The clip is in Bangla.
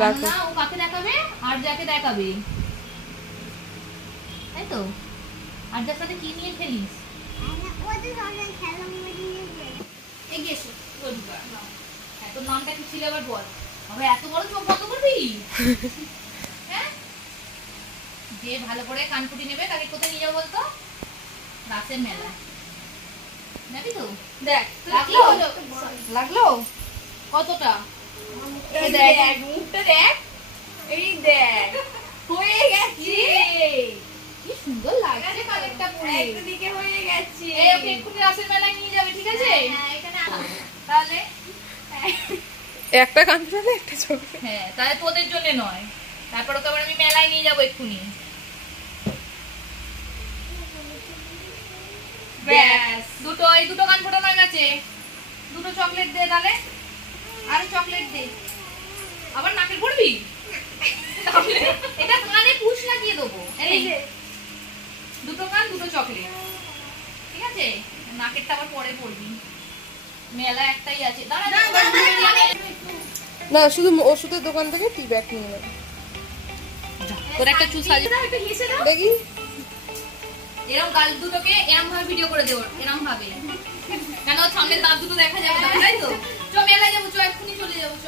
না ও কাকে দেখাবে আর যাকে দেখাবে, তাই তো? আর যার সাথে কি নিয়ে খেলিস? তোর নামটা কি ছিল আবার বল। আবার এত বড় চোখ বন্ধ করবি? হ্যাঁ, যে ভালো করে কানপুটি নেবে তাকে কোথায় নিয়ে যাবো বলতো? রাসের মেলা যাবি তো? দেখ লাগলো কতটা, দেখ মুখটা দেখ, এই দেখ হয়ে গেছে, কি সুন্দর লাগছে কানেরটা পরে, একদিকে হয়ে গেছে। এই ওকে এক্ষুনি রাসের মেলায় নিয়ে যাবে, ঠিক আছে? এখানে তাহলে একটা কান ফেলে একটা চোখ। হ্যাঁ, তাহলে তোদের জন্য নয়, তারপর ওকে আবার আমি মেলায় নিয়ে যাবো এক্ষুনি। ব্যাস দুটো কান ফোটানো হয়ে গেছে। দুটো চকলেট দে তাহলে, আরে চকলেট দে। আবার নাকে পড়বি? এটা কানে পুশ লাগিয়ে দেবো। এই দুটো কান দুটো চকলেট, ঠিক আছে? নাকেরটা আবার পরে পড়বি, মেলা একটাই আছে। না শুধু ওষুধের দোকান থেকে টি ব্যাগ নিয়ে নেব। তোর একটা চুল সাজিয়ে দেখি, এরকম গাল দুটোকে এরকম ভাবে ভিডিও করে দেবো, এরকম ভাবে, কেন সামনে দাঁত দুটো দেখা যাবে না, তাই তো? চ মেলায় যাবো, চ এক্ষুনি চলে যাবো, চ।